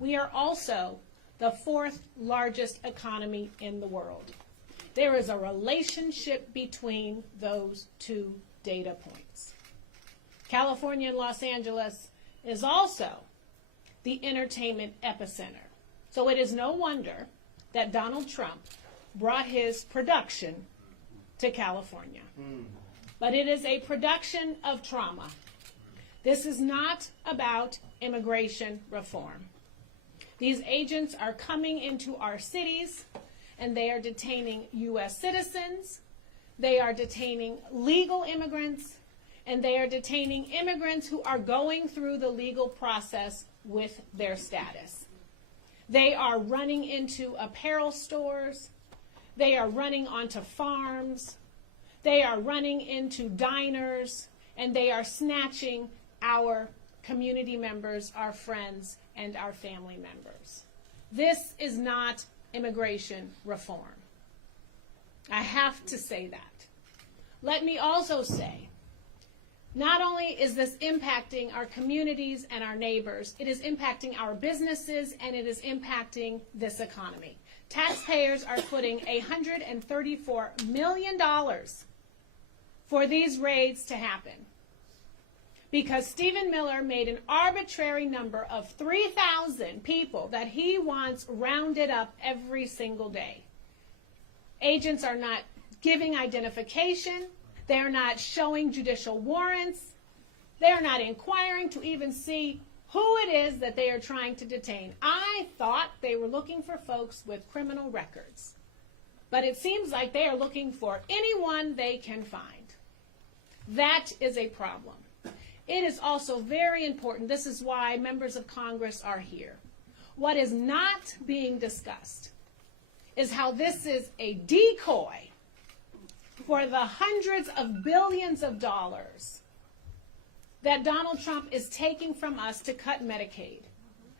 we are also the fourth largest economy in the world. There is a relationship between those two data points. California and Los Angeles is also the entertainment epicenter. So it is no wonder that Donald Trump brought his production to California. But it is a production of trauma. This is not about immigration reform. These agents are coming into our cities and they are detaining U.S. citizens, they are detaining legal immigrants, and they are detaining immigrants who are going through the legal process with their status. They are running into apparel stores, they are running onto farms, they are running into diners, and they are snatching our community members, our friends, and our family members. This is not immigration reform. I have to say that. Let me also say, not only is this impacting our communities and our neighbors, it is impacting our businesses and it is impacting this economy. Taxpayers are putting $134 million for these raids to happen because Stephen Miller made an arbitrary number of 3,000 people that he wants rounded up every single day. Agents are not giving identification. They are not showing judicial warrants. They are not inquiring to even see who it is that they are trying to detain. I thought they were looking for folks with criminal records, but it seems like they are looking for anyone they can find. That is a problem. It is also very important. This is why members of Congress are here. What is not being discussed is how this is a decoy for the hundreds of billions of dollars that Donald Trump is taking from us to cut Medicaid.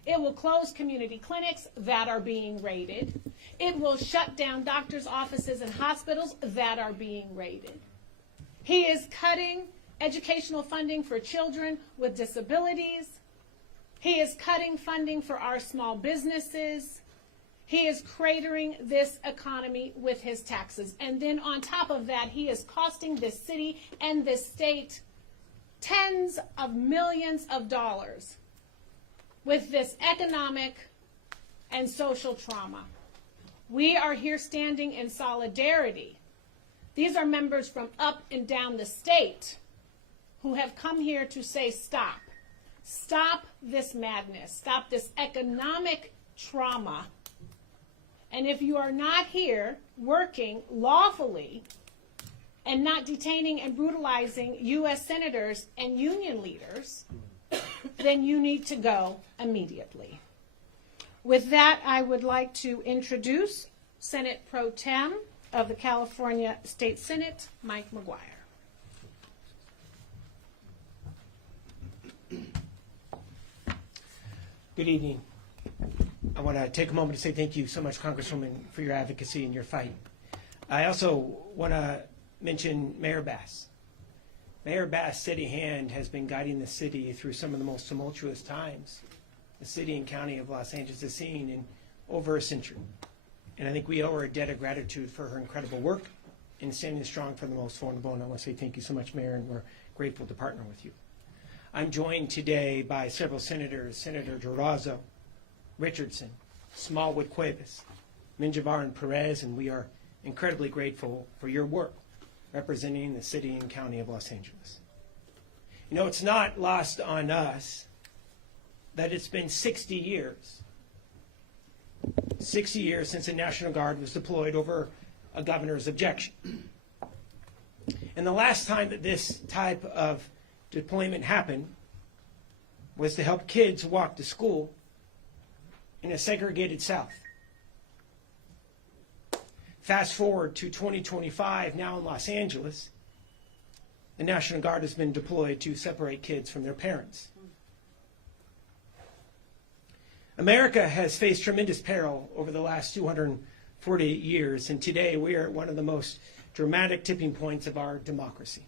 It will close community clinics that are being raided. It will shut down doctors' offices and hospitals that are being raided. He is cutting educational funding for children with disabilities. He is cutting funding for our small businesses. He is cratering this economy with his taxes. And then on top of that, he is costing this city and this state tens of millions of dollars with this economic and social trauma. We are here standing in solidarity. These are members from up and down the state who have come here to say stop. Stop this madness. Stop this economic trauma. And if you are not here working lawfully and not detaining and brutalizing U.S. senators and union leaders, then you need to go immediately. With that, I would like to introduce Senate Pro Tem of the California State Senate, Mike McGuire. Good evening. I want to take a moment to say thank you so much, Congresswoman, for your advocacy and your fight. I also want to mention Mayor Bass. Mayor Bass' steady hand has been guiding the city through some of the most tumultuous times the city and county of Los Angeles has seen in over a century. And I think we owe her a debt of gratitude for her incredible work in standing strong for the most vulnerable. And I want to say thank you so much, Mayor, and we're grateful to partner with you. I'm joined today by several senators, Senator Durazo, Richardson, Smallwood Cuevas, Menjivar, and Perez, and we are incredibly grateful for your work representing the city and county of Los Angeles. You know, it's not lost on us that it's been 60 years. 60 years since the National Guard was deployed over a governor's objection. And the last time that this type of deployment happened was to help kids walk to school in a segregated South. Fast forward to 2025, now in Los Angeles, the National Guard has been deployed to separate kids from their parents. America has faced tremendous peril over the last 240 years, and today we are at one of the most dramatic tipping points of our democracy.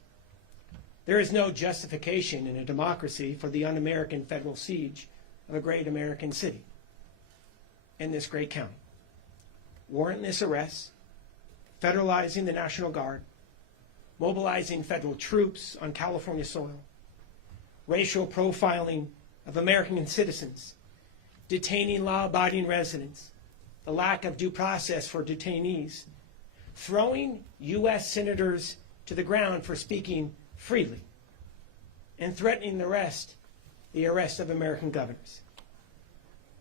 There is no justification in a democracy for the un-American federal siege of a great American city. in this great county. Warrantless arrests, federalizing the National Guard, mobilizing federal troops on California soil, racial profiling of American citizens, detaining law-abiding residents, the lack of due process for detainees, throwing U.S. senators to the ground for speaking freely, and threatening the arrest of American governors.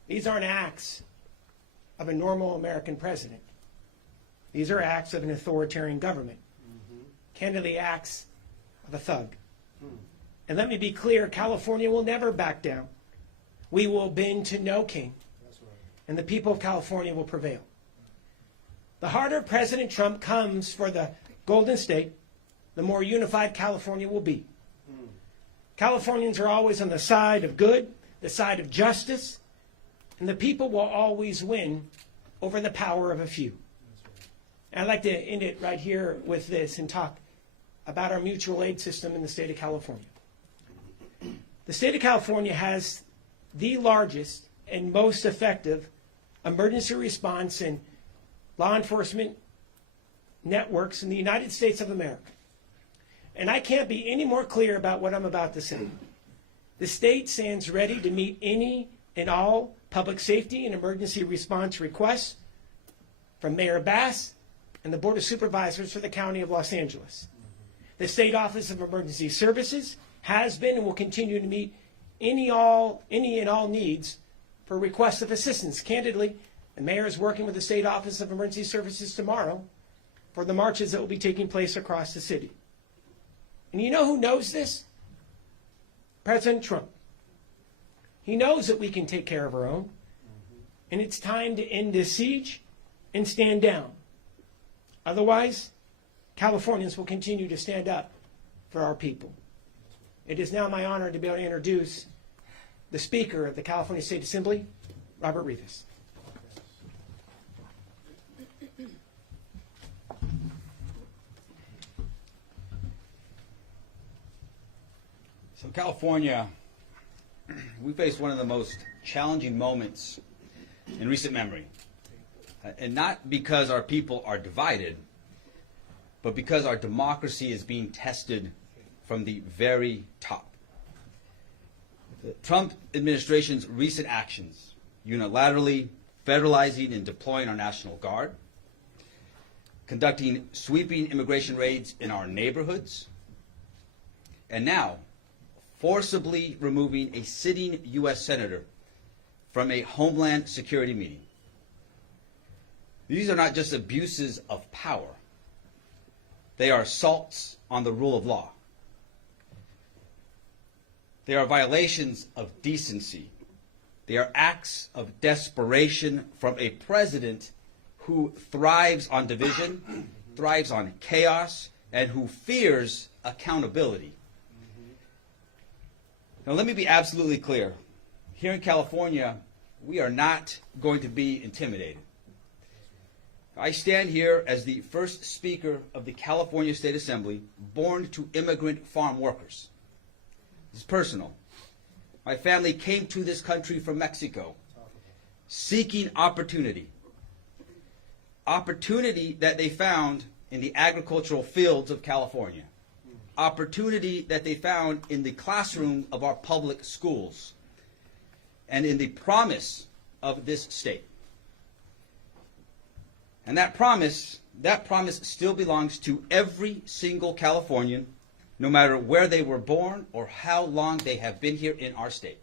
These aren't acts of a normal American president. These are acts of an authoritarian government. Candidly, acts of a thug. And let me be clear, California will never back down. We will bend to no king. And the people of California will prevail. The harder President Trump comes for the Golden State, the more unified California will be. Californians are always on the side of good, the side of justice, and the people will always win over the power of a few. And I'd like to end it right here with this and talk about our mutual aid system in the state of California. The state of California has the largest and most effective emergency response and law enforcement networks in the United States of America. And I can't be any more clear about what I'm about to say. The state stands ready to meet any and all public safety and emergency response requests from Mayor Bass and the Board of Supervisors for the County of Los Angeles. The State Office of Emergency Services has been and will continue to meet any and all needs for requests of assistance. Candidly, the mayor is working with the State Office of Emergency Services tomorrow for the marches that will be taking place across the city. And you know who knows this? President Trump. He knows that we can take care of our own. And it's time to end this siege and stand down. Otherwise, Californians will continue to stand up for our people. It is now my honor to be able to introduce the Speaker of the California State Assembly, Robert Rivas. So California, we face one of the most challenging moments in recent memory. And not because our people are divided, but because our democracy is being tested from the very top. The Trump administration's recent actions, unilaterally federalizing and deploying our National Guard, conducting sweeping immigration raids in our neighborhoods, and now forcibly removing a sitting U.S. senator from a Homeland Security meeting. These are not just abuses of power. They are assaults on the rule of law. They are violations of decency. They are acts of desperation from a president who thrives on division, thrives on chaos, and who fears accountability. Now, let me be absolutely clear. Here in California, we are not going to be intimidated. I stand here as the first Speaker of the California State Assembly, born to immigrant farm workers. This is personal. My family came to this country from Mexico, seeking opportunity. Opportunity that they found in the agricultural fields of California. Opportunity that they found in the classroom of our public schools and in the promise of this state. And that promise still belongs to every single Californian, no matter where they were born or how long they have been here in our state.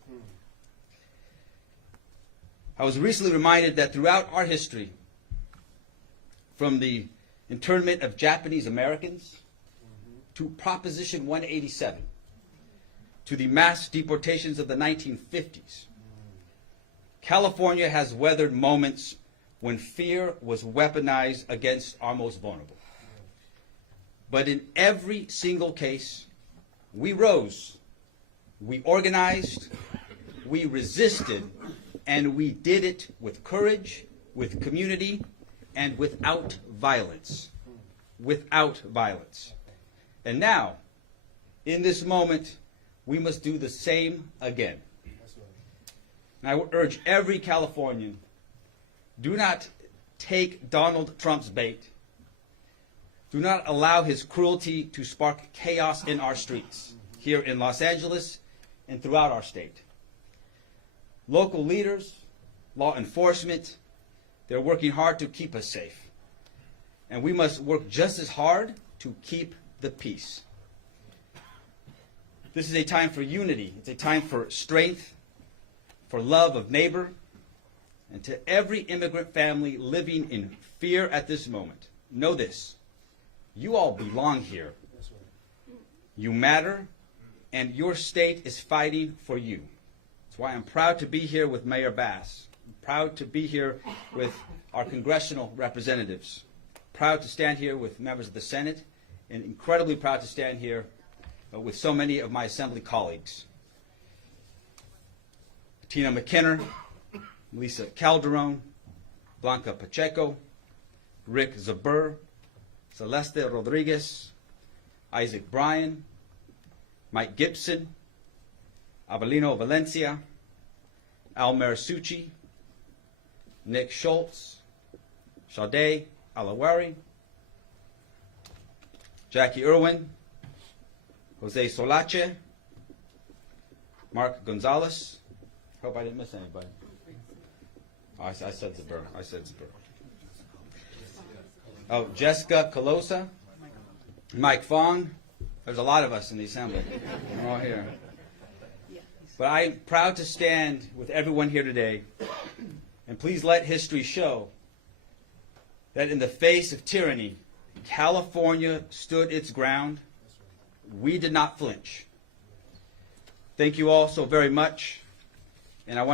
I was recently reminded that throughout our history, from the internment of Japanese Americans to Proposition 187, to the mass deportations of the 1950s, California has weathered moments when fear was weaponized against our most vulnerable. But in every single case, we rose, we organized, we resisted, and we did it with courage, with community, and without violence. Without violence. And now, in this moment, we must do the same again. And I would urge every Californian Do not take Donald Trump's bait. Do not allow his cruelty to spark chaos in our streets, here in Los Angeles and throughout our state. Local leaders, law enforcement, they're working hard to keep us safe. And we must work just as hard to keep the peace. This is a time for unity. It's a time for strength, for love of neighbor, and to every immigrant family living in fear at this moment, know this: you all belong here. You matter, and your state is fighting for you. That's why I'm proud to be here with Mayor Bass. I'm proud to be here with our congressional representatives. Proud to stand here with members of the Senate, and incredibly proud to stand here with so many of my assembly colleagues. Tina McKinnon, Lisa Calderon, Blanca Pacheco, Rick Zabur, Celeste Rodriguez, Isaac Bryan, Mike Gibson, Abelino Valencia, Almer Suchi, Nick Schultz, Sade Alawari, Jackie Irwin, Jose Solache, Mark Gonzalez. Hope I didn't miss anybody. Oh, I said Zabur. Oh, Jessica Colosa, Mike Fong. There's a lot of us in the assembly. We're all here. But I'm proud to stand with everyone here today. And please let history show that in the face of tyranny, California stood its ground. We did not flinch. Thank you all so very much. And I want